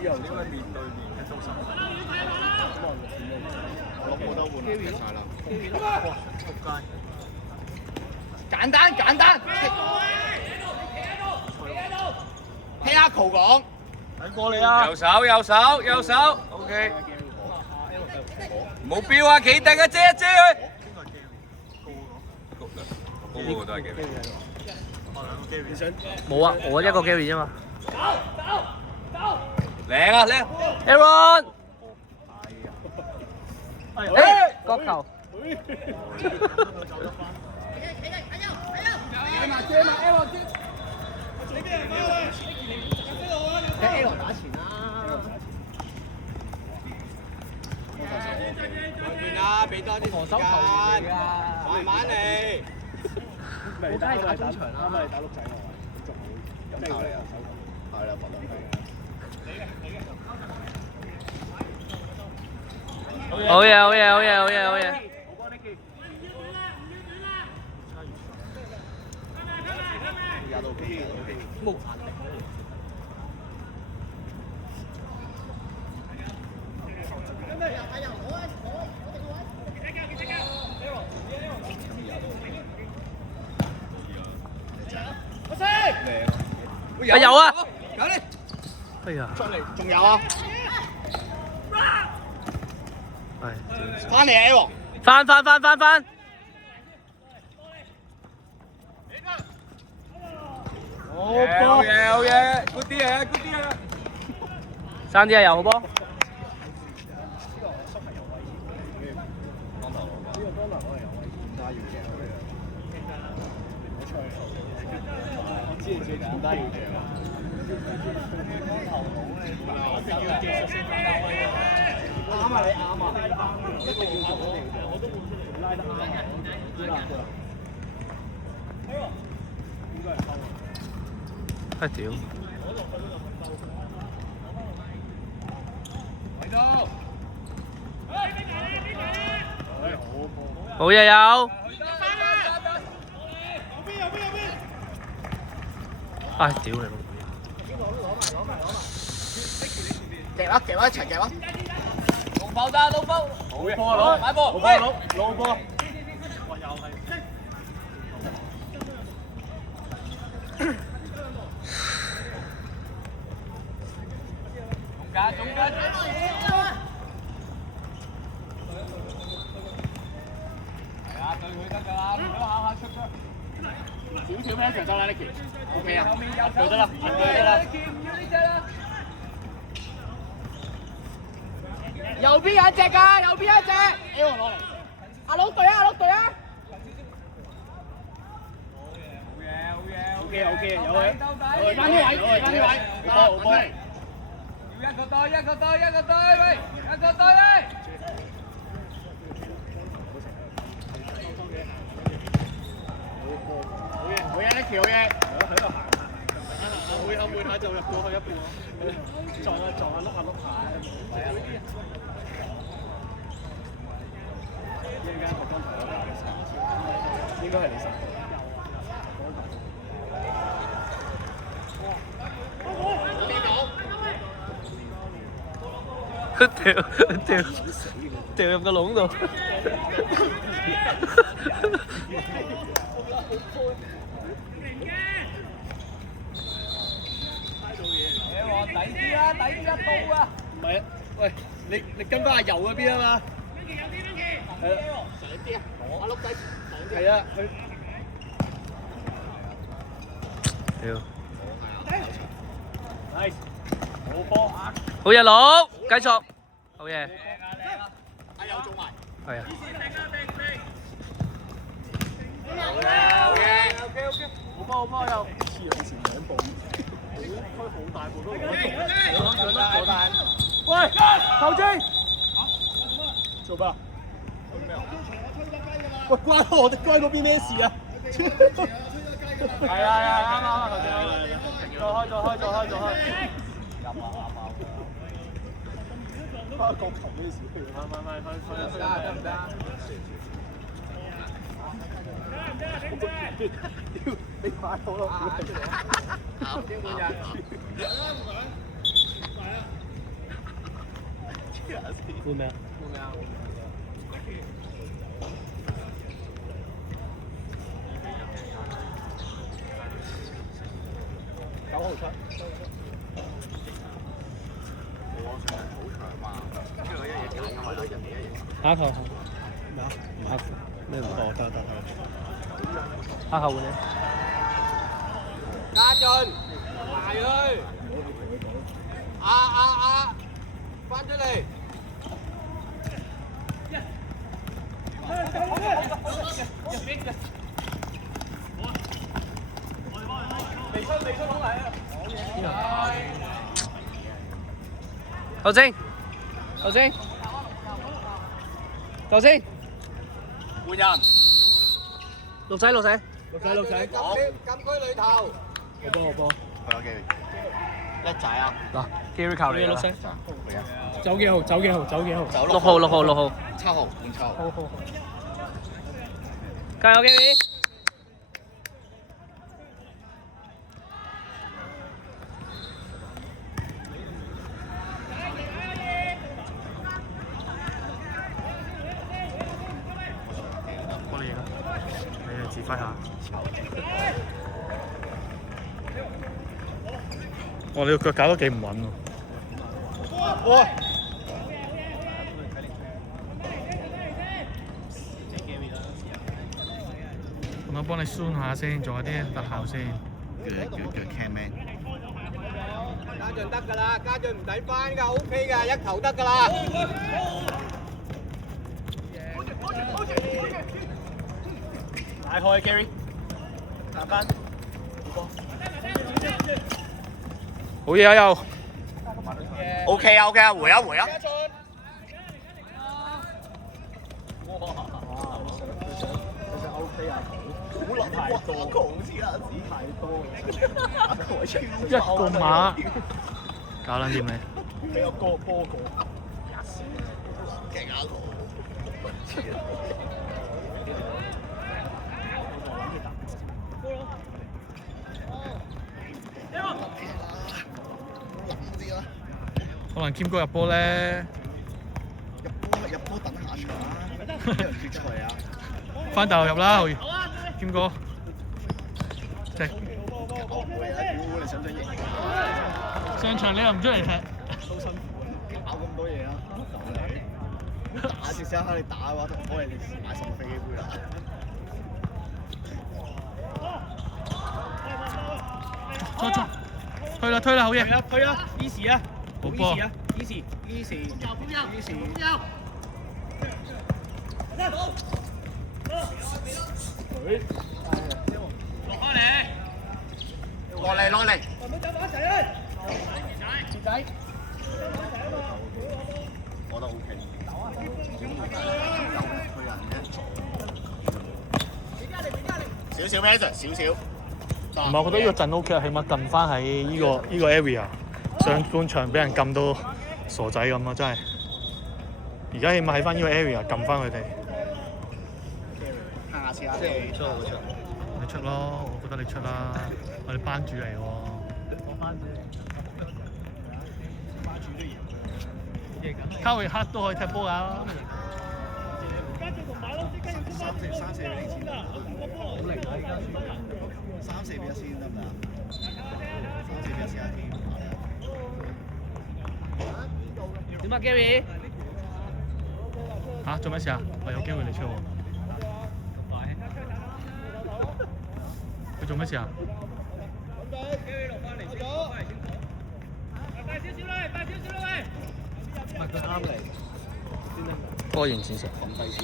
之後呢個面對面嘅中心，我冇得換，踢晒啦。哇！仆街！簡單簡單。聽阿球講。睇過你啊！右手 ，OK。冇標啊，企定啊，遮一遮佢。高個都係幾？冇啊，我一個 Gary 啫嘛。靚啊靚 Aaron， 角球。Aaron 打前啦。啦，俾多啲防守球員啊，慢慢嚟。我梗係打中場啦，咪打碌仔我仲好。咁靠你啊，手球。係啦，罰兩分。好嘢，好嘢，好嘢，好嘢，好嘢。壓到 OK， 冇壓力。有啊！有啲。哎呀！出嚟，仲有啊！係。翻嚟啊 ，Aaron！ 翻！好嘢 ，good 啲啊！爭啲啊，有波！知自己簡單要贏。啱啊！你啱啊！一定要做，我都仲拉得啱啊！應該係溝啊！哎屌！好嘢有！哎屌你！夾一齊夾啊！老波得，老波。好嘅。老買波，老波。哇！又係。中間。係啊，對佢得㗎啦，唔好下下出。少咩場得啦 ，Nicky。OK 啊，對得啦，對得啦。右邊有一隻㗎，右邊一隻。Aaron 攞嚟。阿佬隊啊！OK， 有佢。翻啲位。好波。要一個隊，喂，一個隊咧。好嘢 ，Nicky 好嘢。喺度行下就入過去一半咯。撞下碌下。係啊。應該係剛才應該係你殺。掉入個籠度。抵啲一到啊！唔係啊，喂，你跟翻阿柔嗰邊啊嘛。係啊，上啲啊，阿碌仔。係啊，佢。屌！係，好波啊！好嘢佬，繼續。好嘢。阿友做埋。係啊。好嘢。好波又。黐兩前兩步。開好大步都攞大，喂，投資，做咩啊？喂，關我哋關嗰邊咩事啊？係啊，啱，頭先，再開，入啊！關國球咩事？慢，得唔得？你快好咯！換咩啊？9號出。下一球。咩啊？下咩唔哦，得。下一球換你。家俊，埋佢。翻出嚟。未出攞嚟啊！頭先，頭先，頭先，換人。六仔，六仔。禁區裏頭。我波。佢有機會。叻仔啊！嗱，Gary 靠你啦。走幾號？走6號7號換7號。好。加油，Gary！幫你贏啦，你哋指揮下。哇！你個腳搞得幾唔穩喎。喂！我幫你 zoom 下先，做下啲特效先。腳 cam man。家俊得㗎啦，家俊唔使翻㗎 ，OK 㗎，一球得㗎啦。大開 Gary， 彈翻。好嘢啊又。OK 啊，回啊！一個馬搞撚掂你。俾個波過。勁啊！可能兼哥入波咧。入波等下場啊！有人決賽啊！翻大陸入啦，兼哥。即係。你想唔想贏？上場你又唔出嚟踢。好辛苦，搞咁多嘢啊！打次先，你打嘅話，同幫你買送飛機杯啦。推啦，好嘢！推啦 ，easy 啊！好波 easy。落嚟。我覺得 OK。少少咩啫？少少。唔係，我覺得呢個陣 OK 啊，起碼撳翻喺呢個 area。上半場俾人撳到傻仔咁啊，真係。而家起碼喺翻呢個 area 撳翻佢哋。下次啊，你出咯，我覺得你出啦，我哋班主嚟喎。我班主都贏。卡維克都可以踢波㗎。3-4比0先啦，好零啊！而家3-4比1先得唔得？3-4比1先啊！點啊 ，Gary？ 嚇，做咩事啊？我有機會你出喎。佢做咩事啊？唔係佢啱嚟。波完戰術。放低先。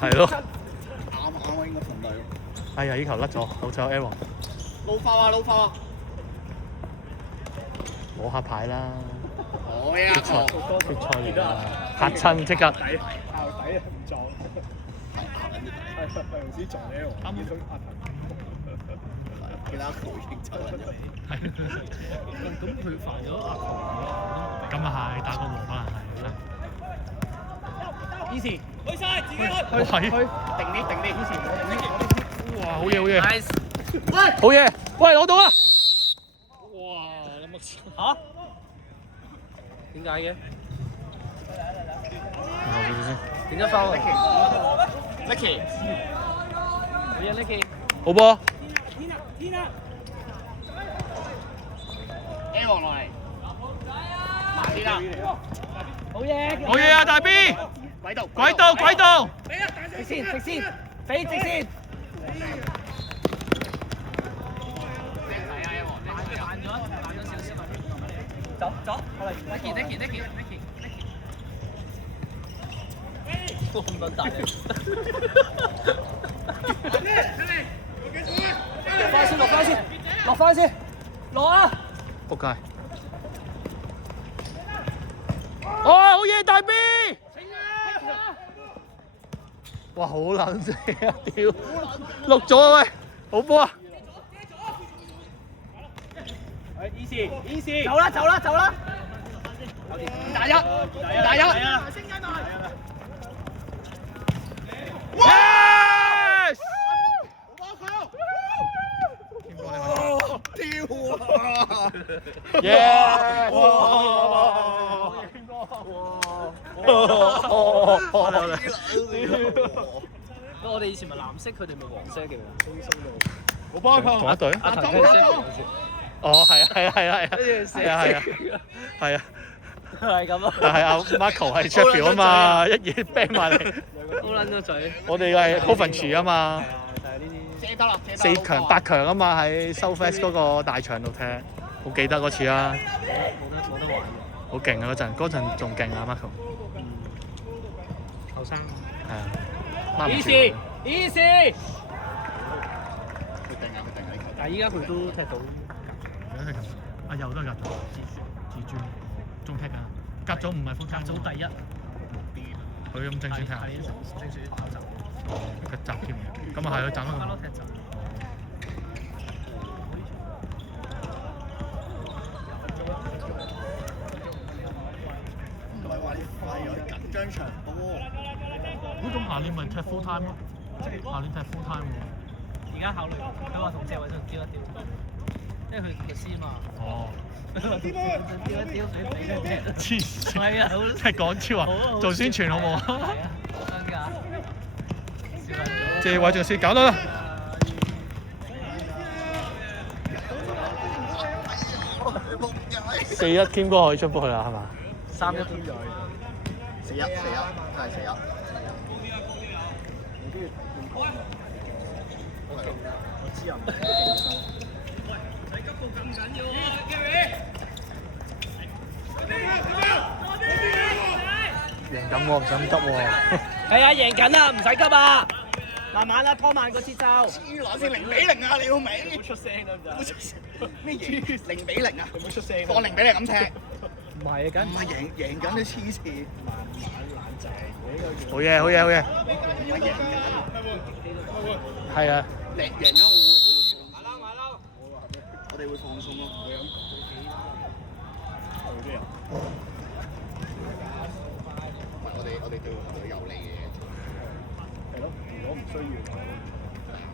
係咯。啱應該放低咯。哎呀！呢球甩咗，好彩 error。撈發啊！攞下牌啦。我呀！決賽嚟啦，嚇親即刻。校底啊，唔撞。係頭先撞呢個。啱到阿騰。其他球已經走啦。係。咁佢犯咗阿球。咁啊係，打個和可能係。Easy，去晒，自己去。定啲 ，Easy，哇！好嘢。Nice。喂！好嘢！喂，攞到啦！哇！你乜嚇？點解嘅？後少少先。點咗分？Nicky，好嘢 Nicky。好波。A 王落嚟，慢啲啦。好嘢！好嘢啊，大 B！軌道！直線，飛直線。走，過嚟 Nicky。咁撚大落翻先，落啊！仆街！哦，好嘢，大 B！哇，好撚死啊！屌，錄咗啊喂，好波啊！ easy，走啦！打一！Yes！ 耶！我哋以前咪藍色，佢哋咪黃色嘅。好波球。同一隊？阿東。哦，係啊。係咁咯。但係阿 Marco 係 Sheffield 啊嘛，一嘢啤埋嚟。好撚咗嘴。我哋係 Coventry 啊嘛。借得啦4強8強啊嘛，喺 South West 嗰個大場度踢，好記得嗰次啊。冇得玩。好勁啊！嗰陣仲勁啊 Marco。後生。係啊。Easy。但係依家佢都踢到。阿佑都係夾咗，自尊，仲踢緊，夾咗唔係復爭組第一。佢咁正選踢。正選打閘。佢閘添，咁啊係佢斬得咁。唔係話你快有緊張場波。咁下年咪踢 full time 咯？下年踢 full time 喎。而家考慮，佢話同謝偉俊調一調，因為佢律師嘛。哦。調一調，俾黐線。係啊，即係講超啊！做宣傳好冇啊？真㗎。謝偉俊先搞得啦。4-1 Kim 哥可以出波去啦，係嘛？3-1。4-1，真係4-1。我知啊。贏緊喎，唔使咁急喎。係啊，贏緊啦，唔使急啊，慢慢啦，拖慢個節奏。黐撚線0-0啊！你老味。冇出聲得唔得？冇出聲。咩贏0-0啊？冇出聲。放0-0咁踢。唔係啊，梗唔係贏緊你黐線。好嘢，好嘢，好嘢。唔係贏緊。係啊。贏咗我哋會放鬆咯。我哋對佢有利嘅嘢。係咯，如果唔需要，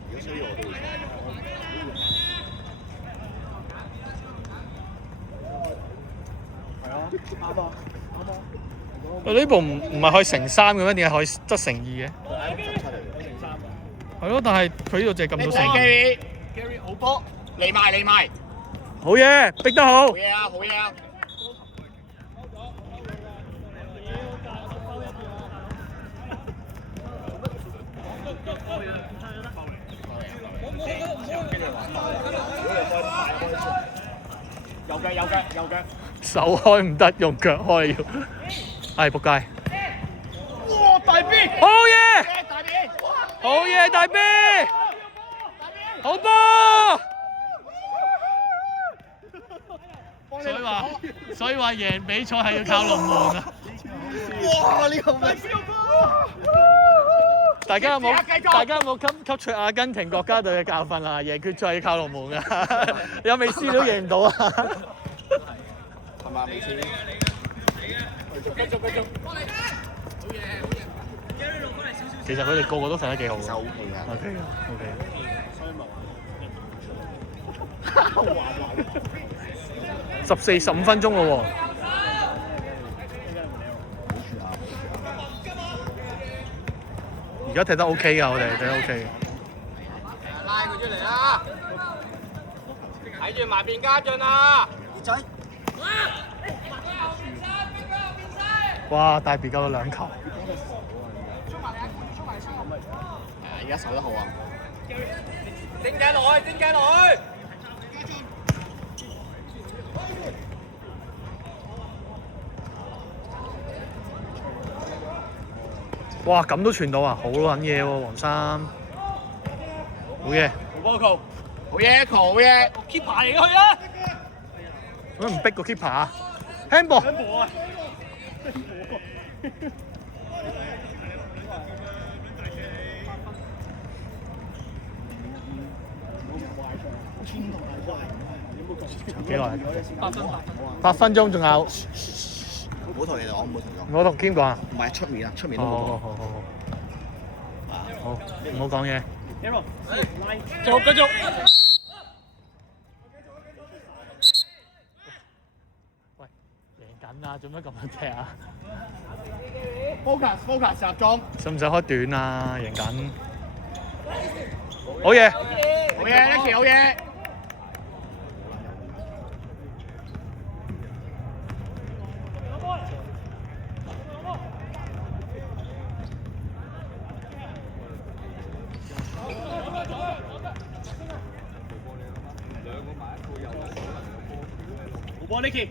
如果需要我哋會係啊，啱啊。呢部唔係可以乘3嘅咩？點解可以則乘2嘅？係咯，但係佢呢度就係撳到乘2。Gary 好波，嚟埋。好嘢，逼得好。好嘢啊！右腳。手開唔得，用腳開要。係仆街。哇！大 B。好嘢！大 B。好嘢，大 B。好波！所以話贏比賽係要靠龍門啊！哇！呢個咪大家有冇吸取阿根廷國家隊嘅教訓啊？贏決賽要靠龍門㗎，有美斯都贏唔到啊！係嘛？美斯。繼續。其實佢哋個個都踢得幾好嘅。OK 啊。14、15分鐘咯喎。而家踢得 OK 㗎，我哋踢得 OK 拉佢出嚟啦！睇住埋邊家俊啊！仔，哇！大別救咗2球。而家守得好啊！精緊落去，精緊落去！哇！咁都傳到啊，好撚嘢喎，黃生。好嘢。波球，好嘢，球好嘢 ，keeper 嚟嘅去啊！點解唔逼個 keeper 啊 ？handball。幾耐？8分鐘仲有。唔好同你哋講，唔好同你講。我同 Kim 講啊。唔係出面啊，出面都冇講。好，唔好講嘢。繼續。喂，贏緊啊！做咩咁樣踢啊 focus 集中。使唔使開短啊？贏緊。好嘢！好嘢 ，Nicky 好嘢。好波 Nicky。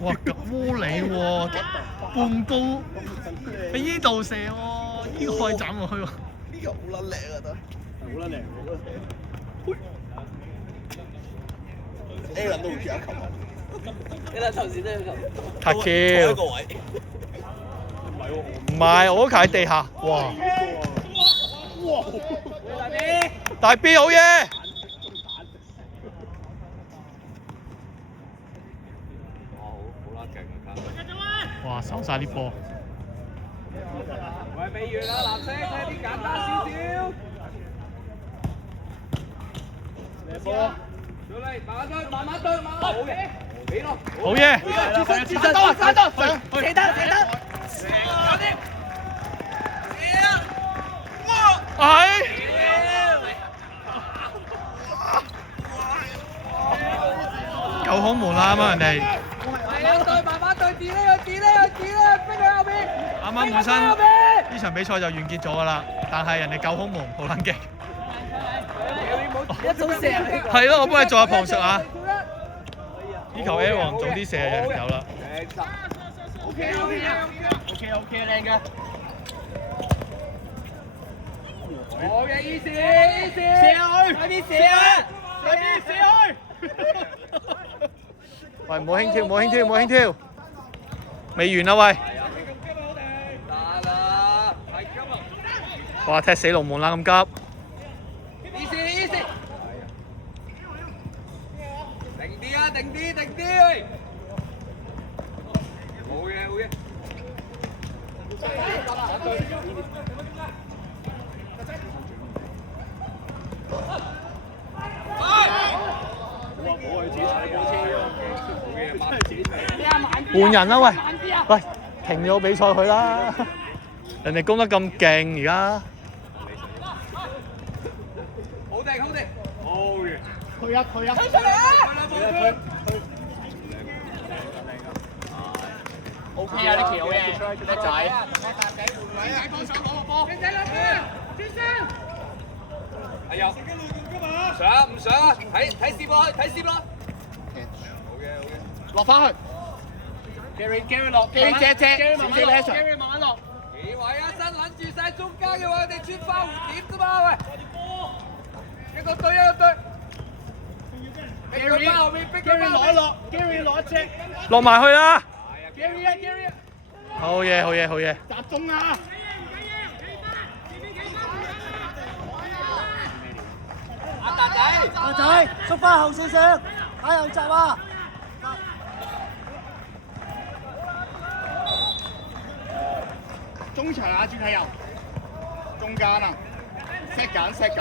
哇！咁窩你喎，半高喺呢度射喎，呢個可以斬落去喎。呢個好撚靚啊都。好撚靚，好撚靚。Aaron 都會決一球啊！你睇頭先都有球。塔橋。唔係，我嗰球喺地下。哇！大 B 好嘢！哇！收晒啲波。喂，未完啦，藍色睇啲簡單少少。咩波？上嚟，慢慢對，好嘅，俾咯。好嘢！切多，上，企得。有啲。係。救好門啦，啱啱人哋。慢慢對，跌啦，逼佢後邊。啱啱本身呢場比賽就完結咗㗎啦，但係人哋救好門，好撚勁。一早射嚟。係咯，我幫你做下旁述啊。呢球 A 王早啲射就有啦。OK，靚嘅。好嘅，意思，射去，快啲射去。喂，唔好輕跳，未完啊喂！哇，踢死龍門啦咁急！easy，定啲，好嘢。換人啦喂，停咗比賽去啦！人哋攻得咁勁而家。好定，好嘅。退一。推出嚟啊！ OK 啊，Nicky 好嘢，叻仔。幫手攞個波。靚仔攞波，轉身。係有。上唔上啊？睇攝落去，好嘅。落翻去。Gary 落。Gary 借，少少 Gary 慢慢落。幾位啊？身攬住晒中間嘅話，我哋穿花蝴蝶啫嘛，喂。一個對。逼佢翻後面，Gary 攞一落，Gary 攞一隻。落埋去啦！ Gary。好嘢！集中啊！阿仔，縮翻後線上，打右閘啊！中場啊，轉體右，中間啊 ，set 緊。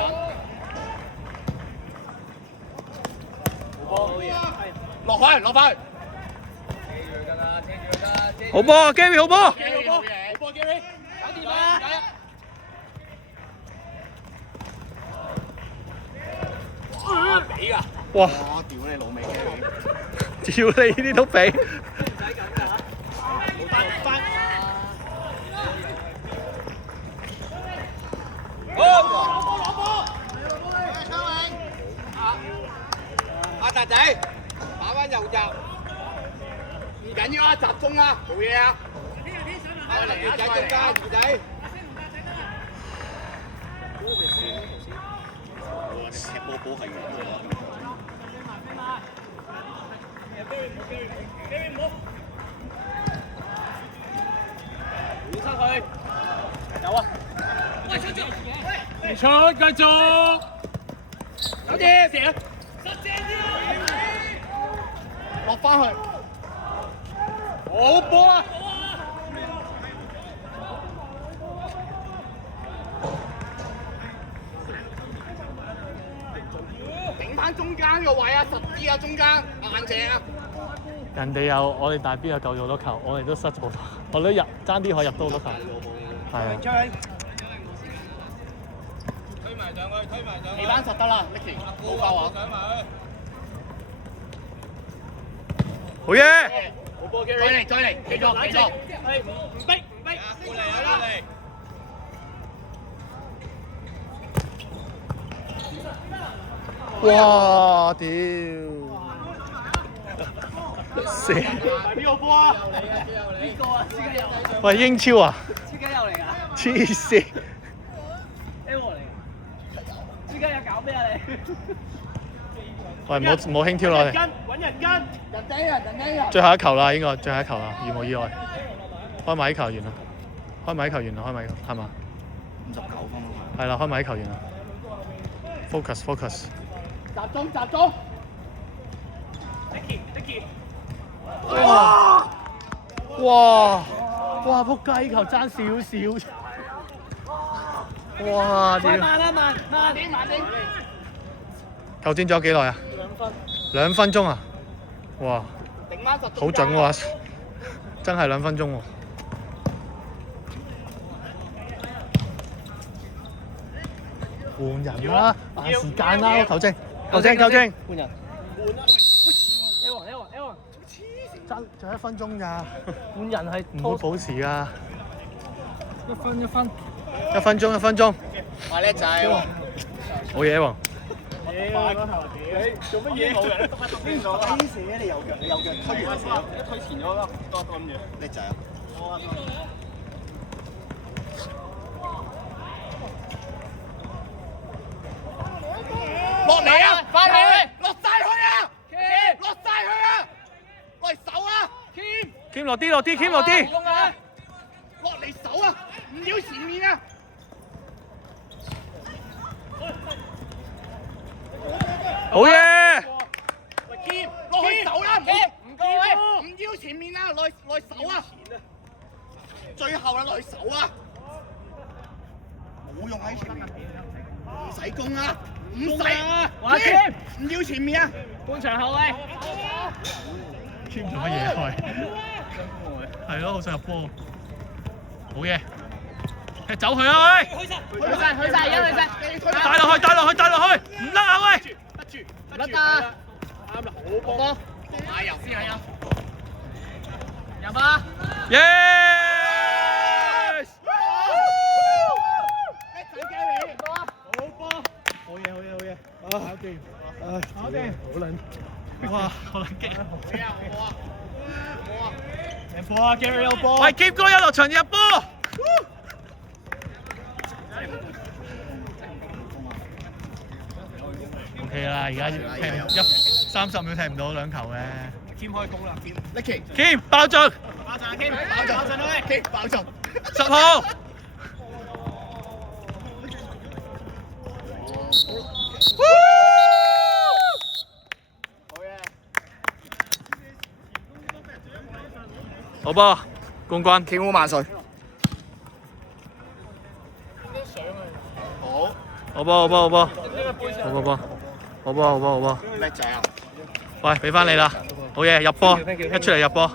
落翻去。好波 ，Gary 好波。俾㗎。哇！我屌你老味嘅屌你呢啲都俾。阿達仔，打翻右閘，唔緊要啊，集中啊，冇嘢啊。阿嚟啊，仔中間，二仔。踢波係出去，走啊！你出，繼續。有啲射。落翻去，好波啊！頂翻中間個位啊，實啲啊，中間硬淨啊！人哋有我哋大 B 有救咗好多球，我哋都失咗好多，我哋都入爭啲可以入到好多球。係啊。推埋上去，推埋上去。企翻實得啦 ，Micky， 冇爆啊！好嘢！好波 Gary， 再嚟，繼續，繼續。係唔逼唔逼，過嚟啊！過嚟。哇！屌！射！邊個波啊？邊個啊？超級有。喂，英超啊！超級有嚟㗎。黐線 ！L 嚟㗎。超級有搞咩啊你？喂，冇輕佻啦我哋。揾人跟，人頂人。最後一球啦，應該最後一球啦，如無意外。開埋啲球完啦，開埋啲球完啦，開埋係嘛59分咯。係啦，開埋啲球完啦。Focus。集中。Nicky。哇！仆街球爭少少。哇！屌！慢啲。球戰仲有幾耐啊？2分鐘啊！哇！頂翻實。好準喎，真係2分鐘喎。換人啦，扮時間啦，球證。換人。L 仲1分鐘咋？換人係唔會保持噶。1分鐘。哇叻仔喎！好嘢喎！做乜嘢？冇人篤邊度啊？你右腳推完射，一推前咗啦，多咁嘢。叻仔啊！落嚟啊！快嚟！落晒去啊！落晒去啊！落嚟手啊 Kim 落啲，Kim 落啲。落嚟手啊！唔要前面啊！好嘢！喂 Kim， 落去手啦！唔要前面啊！落手啊！最後啦，落手啊！冇用喺前面，唔使攻啊！唔使，唔要前面啊！半場後衞。Kim 做乜嘢開？係咯，好想入波。好嘢！踢走佢啊喂！去晒，帶落去，唔得啊喂！得㗎，啱啦，好波，加油先係啊！入啊 Yes！ 好波，好嘢！搞掂！好撚！哇，好撚驚！贏波啊 ，Gary 有波！喂，Kim 哥一落場入波！ OK 啦，而家踢30秒踢唔到2球嘅。Kim 開工啦 ，Nicky。Kim 爆進。爆進 ，Kim 爆進，Kim 爆進。10號。好嘢。好波，冠軍。Kim 萬歲！好波！叻仔啊！喂，俾翻你啦，好嘢，入波，一出嚟入波。